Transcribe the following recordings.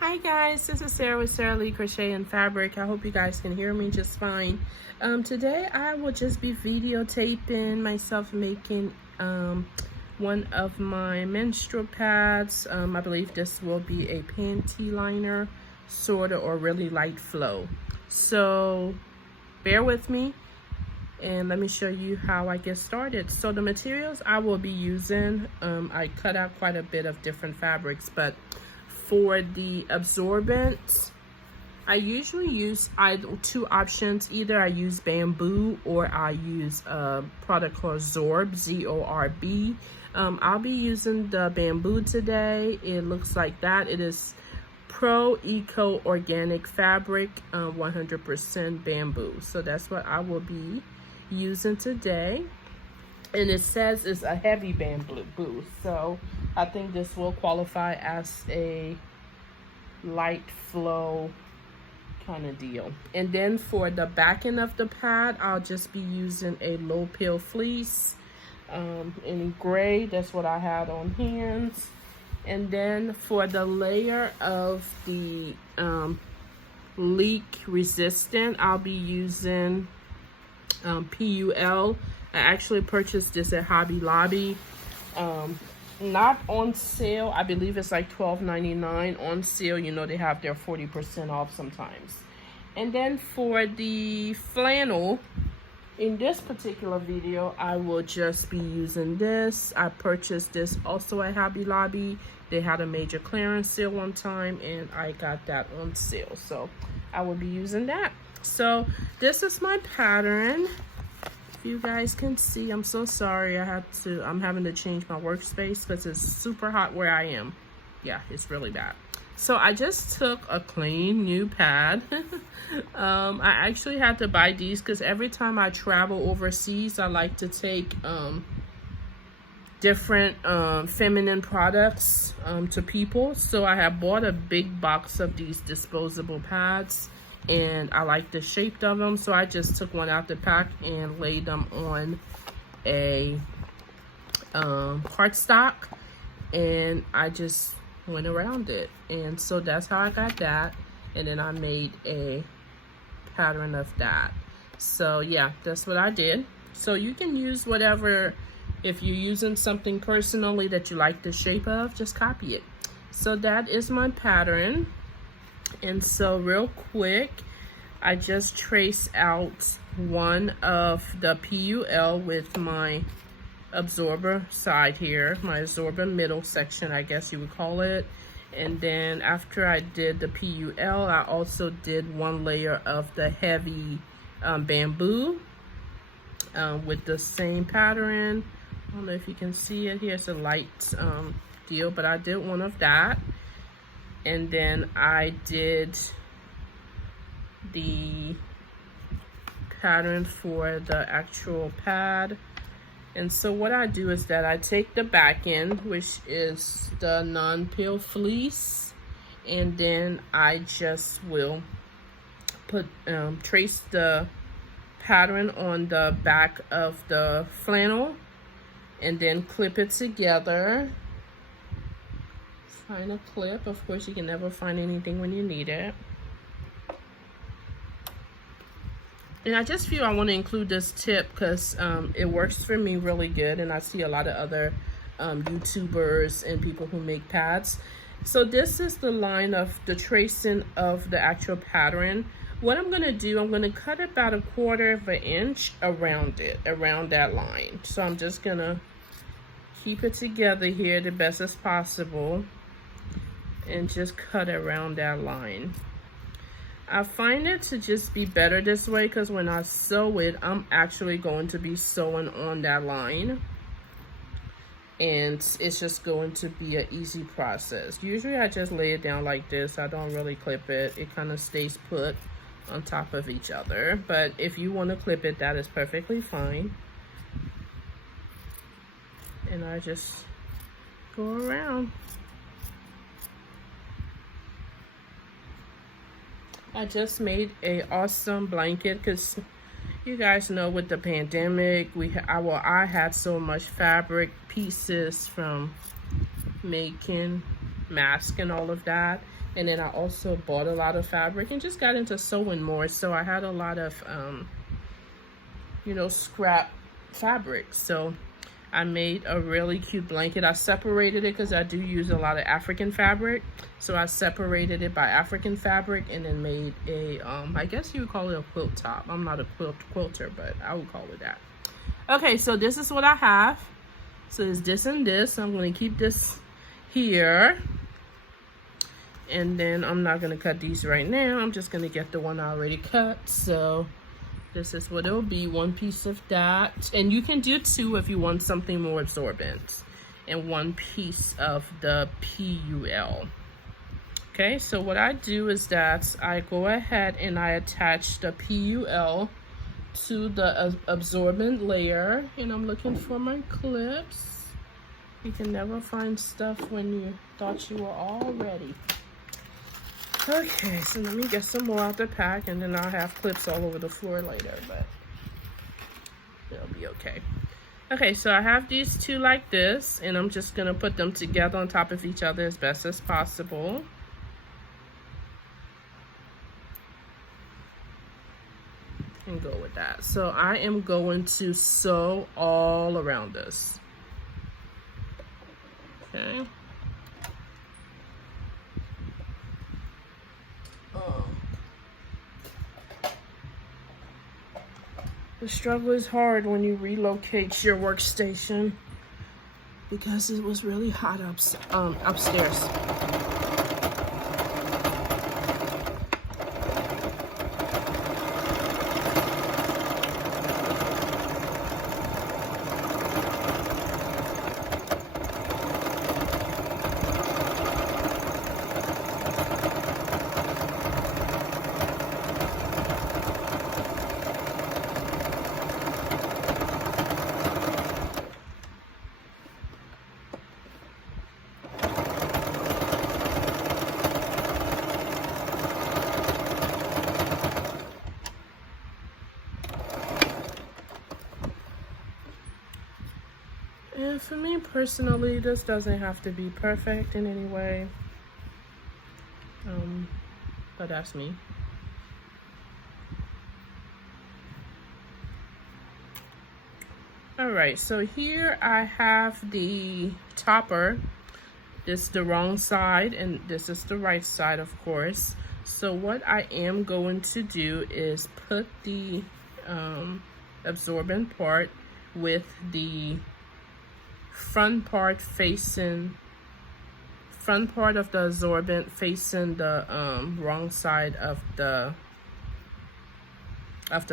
Hi guys, this is Sarah with Sarah Lee Crochet and Fabric. I hope you guys can hear me just fine. Today I will just be videotaping myself making one of my menstrual pads. I believe this will be a panty liner, sorta, or really light flow. So bear with me and let me show you how I get started. So the materials I will be using, I cut out quite a bit of different fabrics, but for the absorbent, I usually use two options. Either I use bamboo or I use a product called Zorb, Z-O-R-B. I'll be using the bamboo today. It looks like that. It is Pro Eco Organic Fabric, 100% bamboo. So that's what I will be using today. And it says it's a heavy bamboo, so I think this will qualify as a light flow kind of deal. And then for the back end of the pad, I'll just be using a low pill fleece in gray. That's what I had on hands. And then for the layer of the leak resistant, I'll be using PUL. I actually purchased this at Hobby Lobby. Not on sale. I believe it's like $12.99 on sale. You know, they have their 40% off sometimes. And then for the flannel, in this particular video, I will just be using this. I purchased this also at Hobby Lobby. They had a major clearance sale one time and I got that on sale. So I will be using that. So this is my pattern. You guys can see, I'm so sorry I'm having to change my workspace because it's super hot where I am. Yeah, it's really bad. So I just took a clean new pad. I actually had to buy these because every time I travel overseas, I like to take different feminine products to people. So I have bought a big box of these disposable pads, and I like the shape of them, so I just took one out the pack and laid them on a cardstock, and I just went around it. And so that's how I got that, and then I made a pattern of that. So yeah, that's what I did. So you can use whatever, if you're using something personally that you like the shape of, just copy it. So that is my pattern. And so real quick, I just trace out one of the PUL with my absorber side here, my absorber middle section, I guess you would call it. And then after I did the PUL, I also did one layer of the heavy bamboo with the same pattern. I don't know if you can see it here. It's a light deal, but I did one of that. And then I did the pattern for the actual pad. And so what I do is that I take the back end, which is the non-pill fleece, and then I just will put trace the pattern on the back of the flannel and then clip it together. Find a clip. Of course, you can never find anything when you need it. And I just feel I want to include this tip because it works for me really good, and I see a lot of other YouTubers and people who make pads. So this is the line of the tracing of the actual pattern. What I'm going to do, I'm going to cut about 1/4 of an inch around it, around that line. So I'm just going to keep it together here the best as possible and just cut around that line. I find it to just be better this way because when I sew it, I'm actually going to be sewing on that line, and it's just going to be an easy process. Usually I just lay it down like this. I don't really clip it. It kind of stays put on top of each other, but if you want to clip it, that is perfectly fine. And I just go around. I just made a awesome blanket because you guys know with the pandemic, I had so much fabric pieces from making mask and all of that. And then I also bought a lot of fabric and just got into sewing more. So I had a lot of, you know, scrap fabric. So I made a really cute blanket. I separated it because I do use a lot of African fabric. So I separated it by African fabric and then made a, I guess you would call it a quilt top. I'm not a quilter, but I would call it that. Okay, so this is what I have. So it's this and this. I'm going to keep this here. And then I'm not going to cut these right now. I'm just going to get the one I already cut. So this is what it'll be, one piece of that. And you can do two if you want something more absorbent. And one piece of the PUL. Okay, so what I do is that I go ahead and I attach the PUL to the absorbent layer. And I'm looking for my clips. You can never find stuff when you thought you were all ready. Okay, so let me get some more out the pack, and then I'll have clips all over the floor later, but it'll be okay. Okay, so I have these two like this, and I'm just gonna put them together on top of each other as best as possible. And go with that. So I am going to sew all around this. Okay. The struggle is hard when you relocate your workstation because it was really hot upstairs. And for me personally, this doesn't have to be perfect in any way, but that's me. All right, so here I have the topper. This is the wrong side and this is the right side, of course. So what I am going to do is put the absorbent part with the front part of the absorbent facing the wrong side of the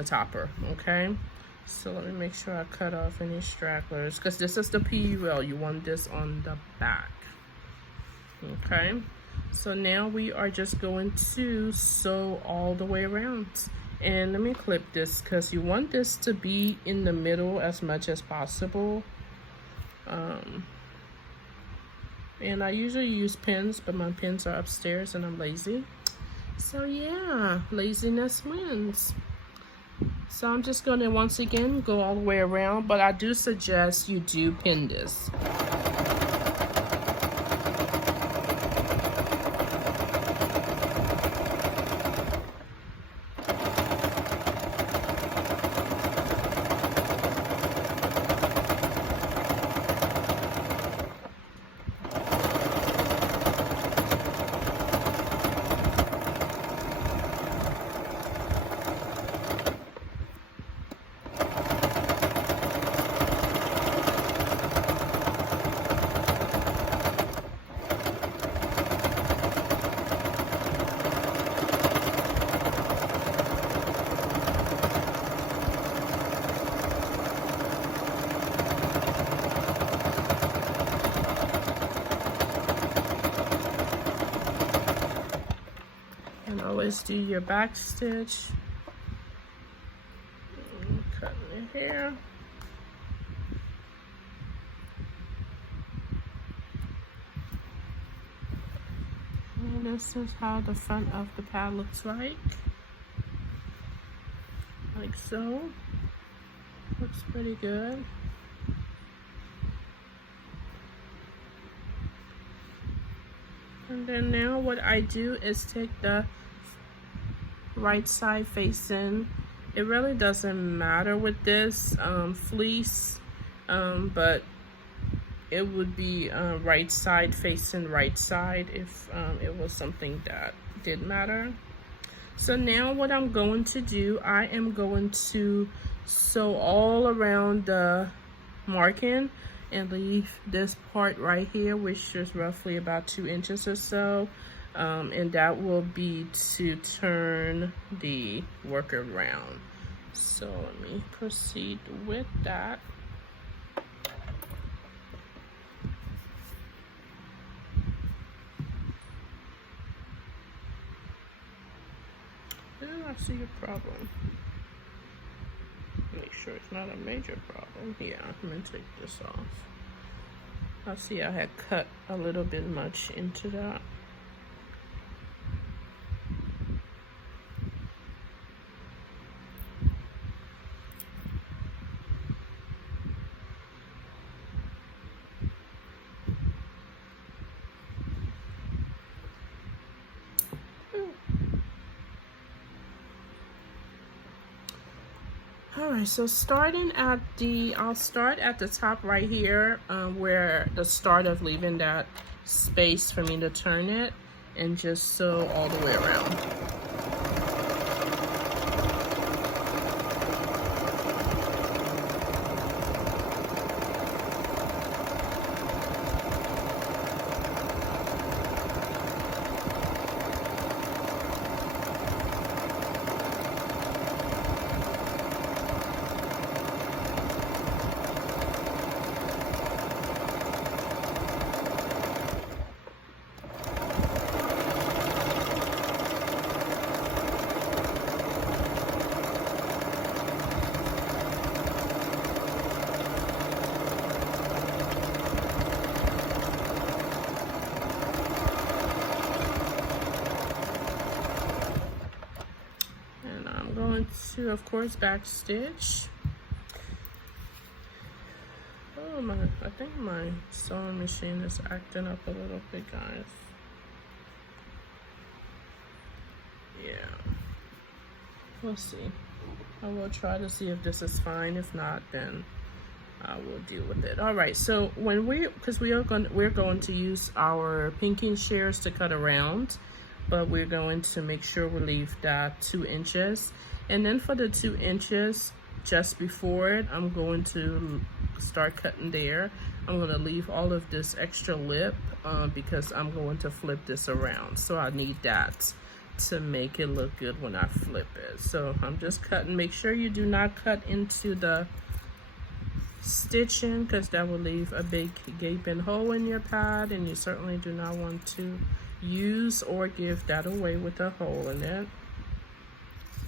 topper. Okay, so let me make sure I cut off any stragglers because this is the PUL. You want this on the back. Okay, so now we are just going to sew all the way around. And let me clip this because you want this to be in the middle as much as possible. And I usually use pins, but my pins are upstairs and I'm lazy. So yeah, laziness wins. So I'm just going to once again go all the way around, but I do suggest you do pin this. Always do your back stitch. Cutting your hair. And this is how the front of the pad looks like so. Looks pretty good. And then now what I do is take the right side facing. It really doesn't matter with this fleece, but it would be right side facing right side if it was something that did matter. So now what I'm going to do, I am going to sew all around the marking and leave this part right here, which is roughly about 2 inches or so, and that will be to turn the work around. So let me proceed with that. I see a problem. Make sure it's not a major problem. Yeah, I'm gonna take this off. I see I had cut a little bit much into that. All right, so starting at I'll start at the top right here, where the start of leaving that space for me to turn it, and just sew all the way around. To, of course, back stitch. Oh my, I think my sewing machine is acting up a little bit, guys. Yeah, we'll see. I will try to see if this is fine. If not, then I will deal with it. All right, so when we're going to use our pinking shears to cut around, but we're going to make sure we leave that 2 inches. And then for the 2 inches just before it, I'm going to start cutting there. I'm going to leave all of this extra lip because I'm going to flip this around. So I need that to make it look good when I flip it. So I'm just cutting. Make sure you do not cut into the stitching, because that will leave a big gaping hole in your pad, and you certainly do not want to use or give that away with a hole in it.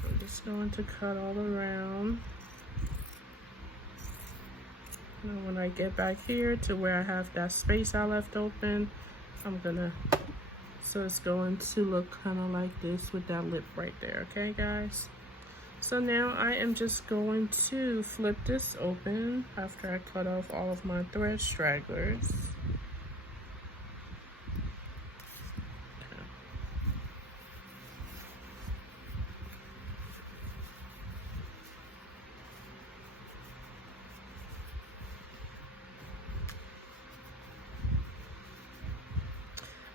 I'm just going to cut all around. And when I get back here to where I have that space I left open, so it's going to look kind of like this with that lip right there, okay guys? So now I am just going to flip this open after I cut off all of my thread stragglers.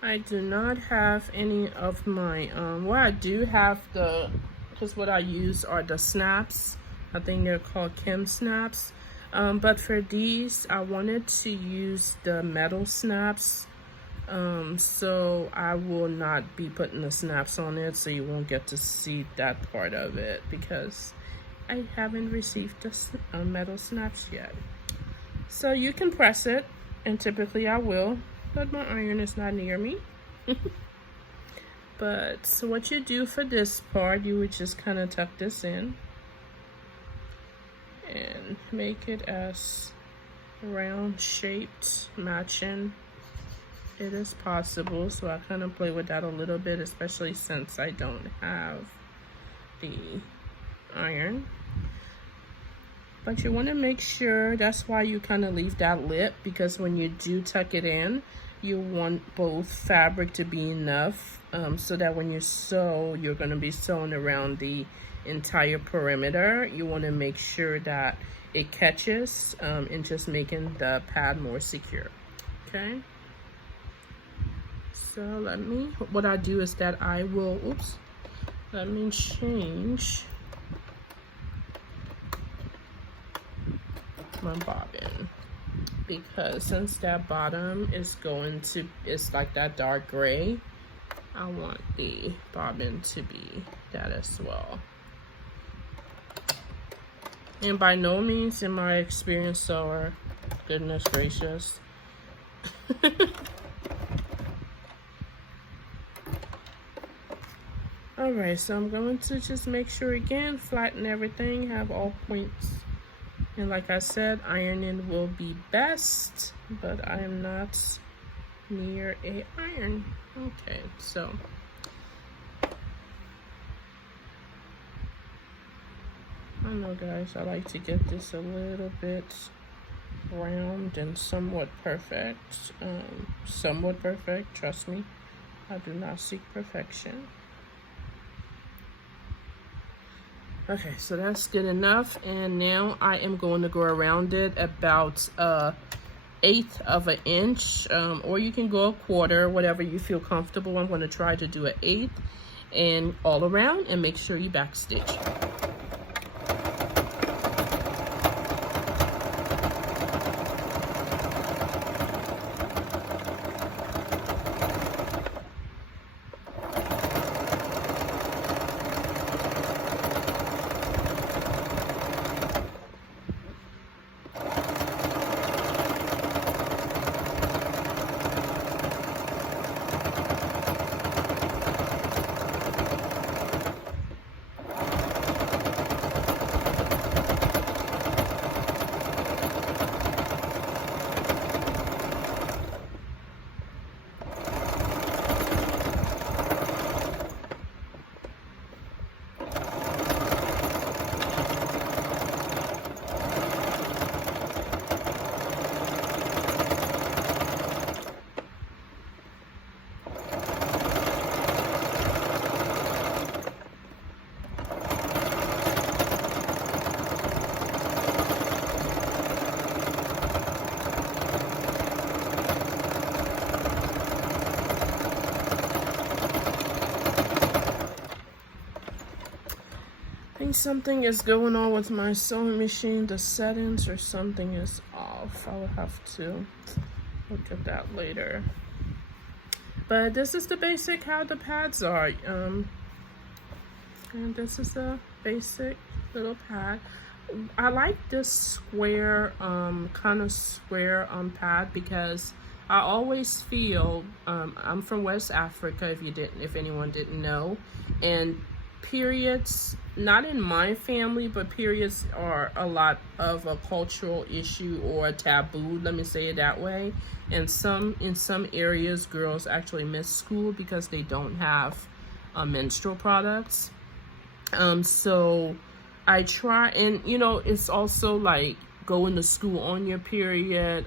I do not have any of my, well, I do have because what I use are the snaps. I think they're called Kim snaps. But for these, I wanted to use the metal snaps. So I will not be putting the snaps on it, so you won't get to see that part of it because I haven't received the metal snaps yet. So you can press it, and typically I will, but my iron is not near me. But so what you do for this part, you would just kind of tuck this in and make it as round shaped, matching it as possible. So I kind of play with that a little bit, especially since I don't have the iron. But you want to make sure, that's why you kind of leave that lip, because when you do tuck it in, you want both fabric to be enough, so that when you sew, you're going to be sewing around the entire perimeter. You want to make sure that it catches, and just making the pad more secure. Okay, so what I do is that I will, let me change my bobbin, because since that bottom is it's like that dark gray, I want the bobbin to be that as well. And by no means am I experienced sewer, goodness gracious. Alright, so I'm going to just make sure again, flatten everything, have all points. And like I said, ironing will be best, but I am not near a iron. Okay, so I know, guys, I like to get this a little bit round and somewhat perfect. Somewhat perfect, trust me. I do not seek perfection. Okay, so that's good enough, and now I am going to go around it about 1/8 of an inch, or you can go 1/4, whatever you feel comfortable. I'm going to try to do 1/8 and all around, and make sure you backstitch. Something is going on with my sewing machine, the settings or something is off. I will have to look at that later. But this is the basic how the pads are, and this is a basic little pad. I like this square, kind of square pad, because I always feel, I'm from West Africa, if anyone didn't know, and periods, not in my family, but periods are a lot of a cultural issue or a taboo, let me say it that way. And in some areas, girls actually miss school because they don't have menstrual products. So I try, and you know, it's also like going to school on your period.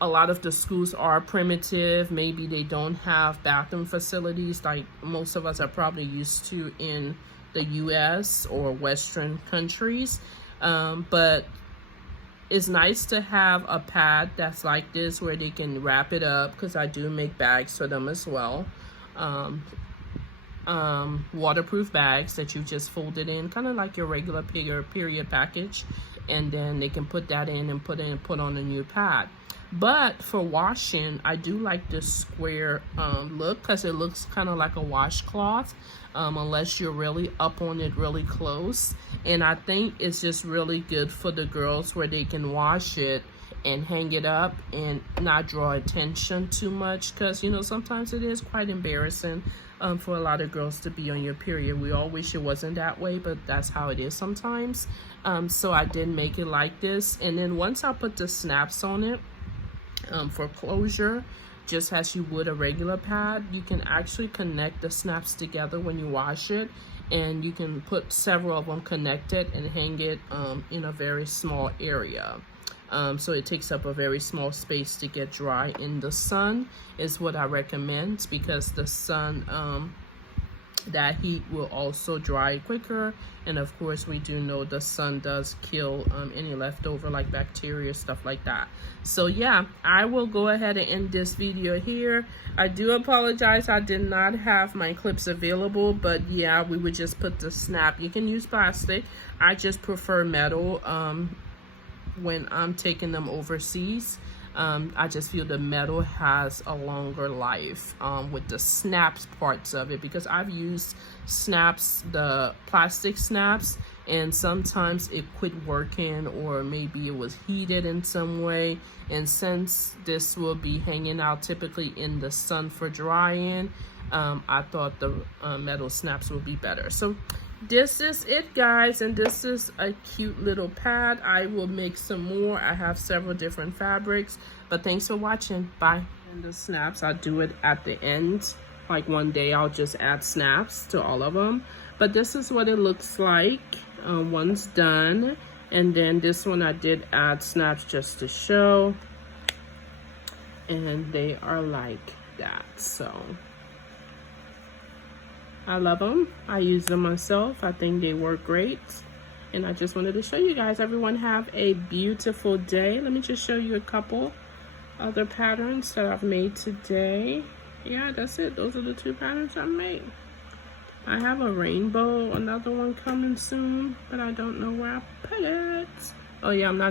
A lot of the schools are primitive. Maybe they don't have bathroom facilities like most of us are probably used to in the US or Western countries. But it's nice to have a pad that's like this where they can wrap it up, because I do make bags for them as well. Waterproof bags that you just fold it in, kind of like your regular period package. And then they can put that in and put on a new pad. But for washing, I do like this square look, because it looks kind of like a washcloth, unless you're really up on it really close. And I think it's just really good for the girls where they can wash it and hang it up and not draw attention too much, because you know, sometimes it is quite embarrassing for a lot of girls to be on your period. We all wish it wasn't that way, but that's how it is sometimes. So I did make it like this, and then once I put the snaps on it, for closure, just as you would a regular pad, you can actually connect the snaps together when you wash it, and you can put several of them connected and hang it in a very small area. so it takes up a very small space to get dry in the sun is what I recommend, because the sun, that heat will also dry quicker. And of course we do know the sun does kill any leftover like bacteria, stuff like that. So yeah, I will go ahead and end this video here. I do apologize, I did not have my clips available, but yeah, we would just put the snap. You can use plastic, I just prefer metal when I'm taking them overseas. I just feel the metal has a longer life with the snaps parts of it, because I've used snaps, the plastic snaps, and sometimes it quit working, or maybe it was heated in some way. And since this will be hanging out typically in the sun for drying, I thought the metal snaps would be better. So this is it, guys, and this is a cute little pad. I will make some more. I have several different fabrics, but thanks for watching. Bye. And the snaps, I do it at the end. Like one day I'll just add snaps to all of them, but this is what it looks like. One's done, and then this one I did add snaps just to show, and they are like that. So I love them. I use them myself. I think they work great. And I just wanted to show you guys. Everyone have a beautiful day. Let me just show you a couple other patterns that I've made today. Yeah, that's it. Those are the two patterns I made. I have a rainbow, another one coming soon, but I don't know where I put it. Oh yeah, I'm not